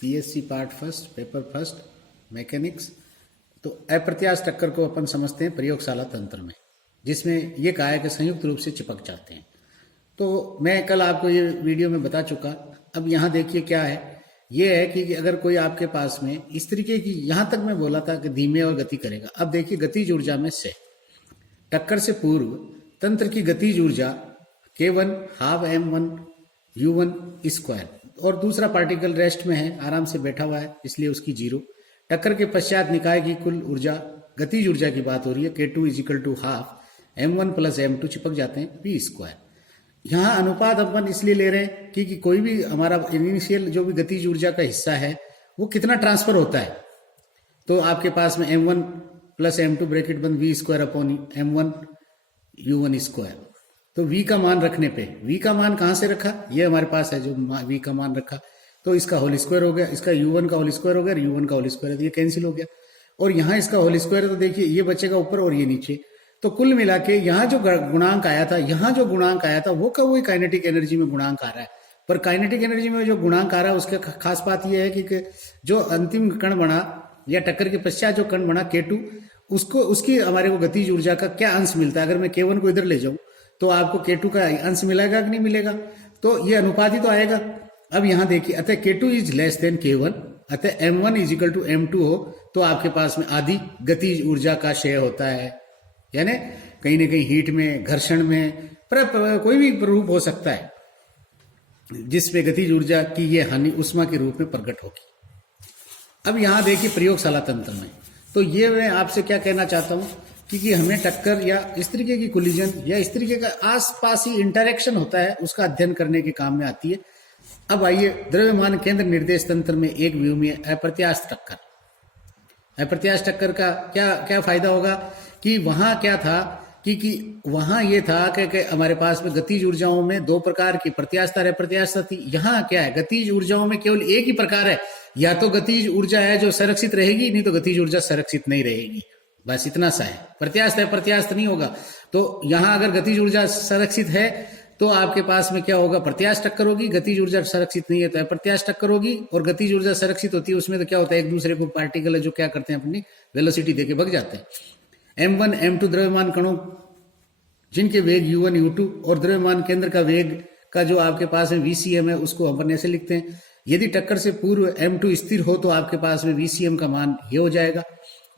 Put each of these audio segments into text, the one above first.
PSC part first, paper first, mechanics. तो अप्रत्यास्थ टक्कर को अपन समझते हैं प्रयोगशाला तंत्र में, जिसमें ये कहा है कि संयुक्त रूप से चिपक जाते हैं। तो मैं कल आपको ये वीडियो में बता चुका। अब यहाँ देखिए क्या है, ये है कि अगर कोई आपके पास में इस तरीके की, यहाँ तक मैं बोला था कि धीमे और गति करेगा। अब देखिए गतिज ऊर्जा में से टक्कर से पूर्व तंत्र की गतिज ऊर्जा K1 half M1 U1 square, और दूसरा पार्टिकल रेस्ट में है, आराम से बैठा हुआ है, इसलिए उसकी जीरो। टक्कर के पश्चात निकाय की कुल ऊर्जा, गतिज ऊर्जा की बात हो रही है, K2 is equal to half M1 plus M2 चिपक जाते हैं V स्क्वायर। यहाँ अनुपात अपन इसलिए ले रहे हैं कि कोई भी हमारा इनिशियल जो भी गतिज ऊर्जा का हिस्सा है वो कितना ट्रांसफर होता है। तो आपके पास में M1 प्लस M2 ब्रैकेट बंद V square upon M1 U1 square. तो V का मान रखने पे, V का मान कहाँ से रखा, ये हमारे पास है जो V का मान रखा, तो इसका होल स्क्वायर हो गया, इसका U1 का होल स्क्वायर हो गया, U1 का होल स्क्वायर है, तो ये कैंसिल हो गया। और यहाँ इसका होल स्क्वायर है, तो देखिए ये बचेगा ऊपर और ये नीचे। तो कुल मिला के यहाँ जो गुणांक आया था, यहाँ जो गुणांक आया था वो का वही काइनेटिक एनर्जी में गुणांक आ रहा है। पर काइनेटिक एनर्जी में जो गुणांक आ रहा है उसका खास बात यह है कि जो अंतिम कण बना या टक्कर के पश्चात जो कण बना K2, उसको उसकी हमारे को गतिज ऊर्जा का क्या अंश मिलता है। अगर मैं K1 को इधर ले जाऊं तो आपको K2 का अंश मिलेगा कि नहीं मिलेगा, तो ये अनुपात ही तो आएगा। अब यहाँ देखिए, अतः K2 is less than K1, अतः M1 इजिकल टू M2 हो तो आपके पास में आधी गतिज ऊर्जा का क्षय होता है। यानी कहीं ना कहीं हीट में, घर्षण में, कोई भी रूप हो सकता है जिसपे गतिज ऊर्जा की ये हानि उष्मा के रूप में प्रकट होगी। अब यहाँ देखिए प्रयोगशाला तंत्र में, तो ये मैं आपसे क्या कहना चाहता हूँ कि हमें टक्कर या इस तरीके की कोलिजन या इस तरीके का आसपास ही इंटरेक्शन होता है, उसका अध्ययन करने के काम में आती है। अब आइए द्रव्यमान केंद्र निर्देश तंत्र में एक व्यू में अप्रत्यास्थ टक्कर। अप्रत्यास्थ टक्कर का क्या क्या फायदा होगा कि वहां क्या था कि वहां ये था कि हमारे पास में गतिज ऊर्जाओं में दो प्रकार की प्रत्यास्थ और अप्रत्यास्थ थी। यहाँ क्या है, गतिज ऊर्जाओं में केवल एक ही प्रकार है, या तो गतिज ऊर्जा है जो संरक्षित रहेगी, नहीं तो गतिज ऊर्जा संरक्षित नहीं रहेगी, बस इतना सा है। प्रत्यास्थ है, प्रत्यास्थ नहीं होगा। तो यहाँ अगर गतिज ऊर्जा संरक्षित है तो आपके पास में क्या होगा, प्रत्यास्थ टक्कर होगी। गतिज ऊर्जा संरक्षित नहीं है तो अप्रत्यास्थ टक्कर होगी। और गतिज ऊर्जा संरक्षित होती है उसमें तो क्या होता है, एक दूसरे को पार्टिकल है जो क्या करते हैं, अपनी वेलोसिटी देके भग जाते हैं। M1 M2 द्रव्यमान कणों जिनके वेग U1 U2 और द्रव्यमान केंद्र का वेग का जो आपके पास में VCM है, उसको अपन ऐसे लिखते हैं। यदि टक्कर से पूर्व M2 स्थिर हो तो आपके पास में VCM का मान ये हो जाएगा।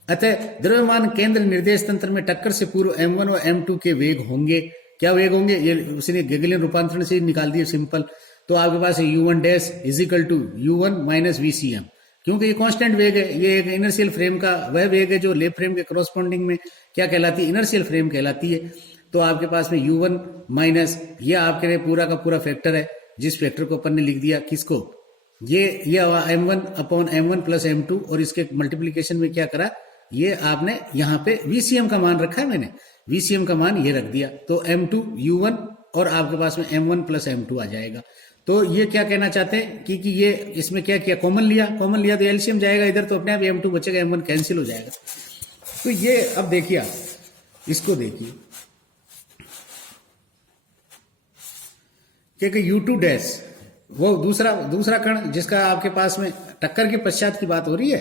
अतः द्रव्यमान केंद्र निर्देश तंत्र में टक्कर से पूर्व M1 और M2 के वेग होंगे। क्या वेग होंगे, ये उसने गेगलियन रूपांतरण से निकाल दिया सिंपल। तो आपके पास है U1 dash is equal to U1 minus VCM, क्योंकि ये कांस्टेंट वेग है, ये एक इनर्शियल फ्रेम का वह वेग है जो लेप फ्रेम के करस्पॉन्डिंग में क्या कहलाती है, इनर्शियल फ्रेम कहलाती है। तो आपके पास में U1 माइनस ये आपके लिए पूरा का पूरा फैक्टर है, जिस फैक्टर को अपन ने लिख दिया किसको, ये M1 upon M1 plus M2, और इसके मल्टीप्लीकेशन में क्या करा, ये आपने यहाँ पे VCM का मान रखा है, मैंने VCM का मान ये रख दिया। तो M2 U1 और आपके पास में M1 प्लस M2 आ जाएगा। तो ये क्या कहना चाहते हैं कि ये इसमें क्या किया, कॉमन लिया तो एलसीएम जाएगा इधर, तो अपने आप M2 बचेगा, M1 कैंसिल हो जाएगा। तो ये अब देखिए आप इसको देखिए कि U2 डैश वो दूसरा कण जिसका आपके पास में टक्कर के पश्चात की बात हो रही है,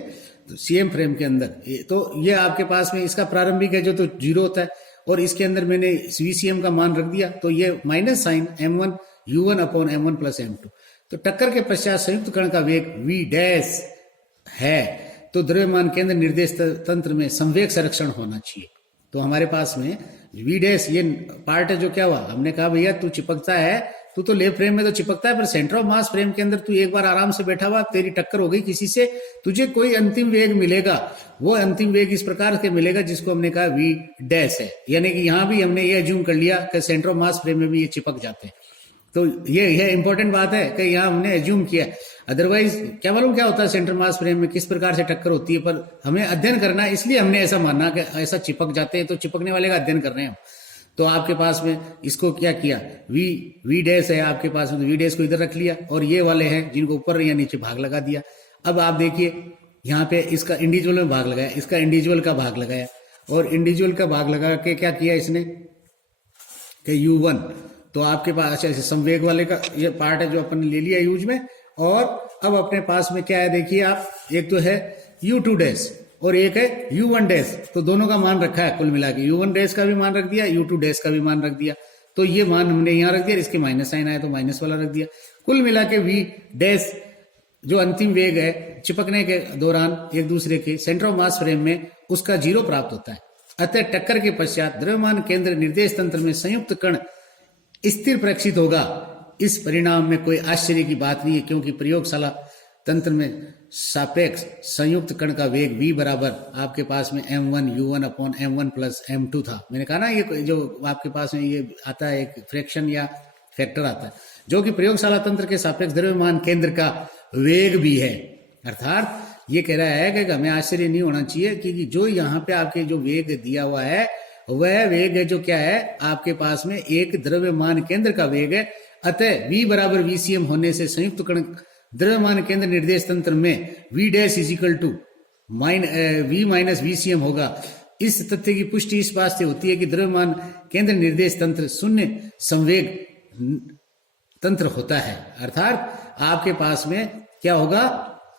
तो CM फ्रेम के अंदर, तो ये आपके पास में इसका प्रारंभिक है जो तो 0 होता है, और इसके अंदर मैंने VCM का मान रख दिया, तो ये minus sign M1 U1 upon M1 plus M2। तो टक्कर के पश्चात संयुक्त कण का वेग V डैश है, तो द्रव्यमान केंद्र निर्देश तंत्र में संवेग संरक्षण होना चाहिए। तो हमारे पास में V डैश ये पार्ट है जो क्या हुआ, हमने कहा भैया तू चिपकता है, तू तो लेफ्ट फ्रेम में तो चिपकता है, पर सेंटर ऑफ मास फ्रेम के अंदर तू एक बार आराम से बैठा हुआ, तेरी टक्कर हो गई किसी से, तुझे कोई अंतिम वेग मिलेगा, वो अंतिम वेग इस प्रकार के मिलेगा जिसको हमने कहा V डैश है। यानी कि यहाँ भी हमने ये अज्यूम कर लिया कि सेंटर ऑफ मास फ्रेम में भी ये चिपक जाते हैं। तो ये इंपॉर्टेंट बात है कि यहाँ हमने एज्यूम किया, अदरवाइज क्या मालूम क्या होता है सेंटर मास फ्रेम में, किस प्रकार से टक्कर होती है, पर हमें अध्ययन करना है, इसलिए हमने ऐसा माना कि ऐसा चिपक जाते हैं, तो चिपकने वाले का अध्ययन कर रहे हैं हम। तो आपके पास में इसको क्या किया, V डैश है आपके पास में, तो V डैश को इधर रख लिया, और ये वाले हैं जिनको ऊपर या नीचे भाग लगा दिया। अब आप देखिए यहाँ पे इसका इंडिविजुअल में भाग लगाया, इसका इंडिविजुअल का भाग लगाया, और इंडिविजुअल का भाग लगा के क्या किया इसने कि U1, तो आपके पास अच्छा संवेग वाले का ये पार्ट है जो अपन ने ले लिया यूज में, और अब अपने पास में क्या है देखिए आप, एक तो है U2 डैश और एक है U1 डैश, तो दोनों का मान रखा है कुल मिला के, U1 डैश का भी मान रख दिया, U2 डैश का भी मान रख दिया, तो ये मान हमने यहाँ रख दिया, इसके माइनस साइन आया तो माइनस वाला रख दिया। कुल मिला के V डैश जो अंतिम वेग है चिपकने के दौरान एक दूसरे के सेंटर ऑफ मास फ्रेम में, उसका 0 प्राप्त होता है। अतः टक्कर के पश्चात द्रव्यमान केंद्र निर्देश तंत्र में संयुक्त कण स्थिर प्रक्षित होगा। इस परिणाम में कोई आश्चर्य की बात नहीं है, क्योंकि प्रयोगशाला तंत्र में सापेक्ष संयुक्त कण का वेग v बराबर आपके पास में m1 u1 upon m1 plus m2 था। मैंने कहा ना ये जो आपके पास में ये आता है एक फ्रैक्शन या फैक्टर आता है, जो कि प्रयोगशाला तंत्र के सापेक्ष द्रव्यमान केंद्र का वेग भी है। अर्थात ये कह रहा है कि हमें आश्चर्य नहीं होना चाहिए, क्योंकि जो यहाँ पे आपके जो वेग दिया हुआ है वह वेग है जो क्या है आपके पास में एक द्रव्यमान केंद्र का वेग है। अतः v बराबर VCM होने से संयुक्त कण द्रव्यमान केंद्र निर्देश तंत्र में v dash is equal to v minus VCM होगा। इस तथ्य की पुष्टि इस बात से होती है कि द्रव्यमान केंद्र निर्देश तंत्र शून्य संवेग तंत्र होता है। अर्थात आपके पास में क्या होगा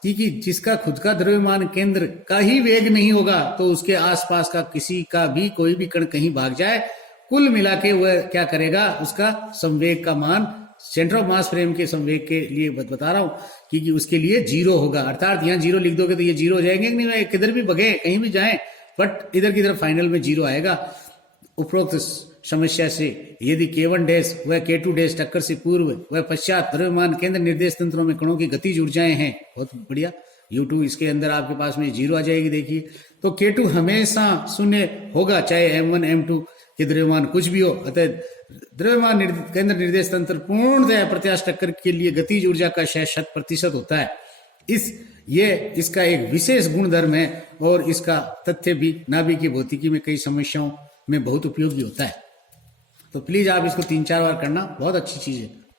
कि जिसका खुद का द्रव्यमान केंद्र का ही वेग नहीं होगा, तो उसके आसपास का किसी का भी कोई भी कण कहीं भाग जाए, कुल मिला के वह क्या करेगा, उसका संवेग का मान सेंटर ऑफ मास फ्रेम के संवेग के लिए बता रहा हूं, क्योंकि उसके लिए 0 होगा। अर्थात यहाँ 0 लिख दोगे तो ये 0 हो जाएंगे, नहीं किधर भी भगे कहीं भी जाए, बट इधर की तरफ फाइनल में 0 आएगा। उपरोक्त समस्या से यदि K1 डैश व K2 डैश टक्कर से पूर्व व पश्चात द्रव्यमान केंद्र निर्देश तंत्रों में कणों की गतिज ऊर्जाएं हैं, बहुत बढ़िया, U2 इसके अंदर आपके पास में 0 आ जाएगी। देखिए तो K2 हमेशा शून्य होगा, चाहे M1 M2 के द्रव्यमान कुछ भी हो। अतः द्रव्यमान केंद्र निर्देश तंत्र पूर्णतः प्रत्यास्थ टक्कर के लिए गतिज ऊर्जा का 100% होता है। इसका एक विशेष गुणधर्म है और इसका तथ्य भी नाभिकीय भौतिकी में कई समस्याओं में बहुत उपयोगी होता है। तो प्लीज आप इसको 3-4 बार करना, बहुत अच्छी चीज है।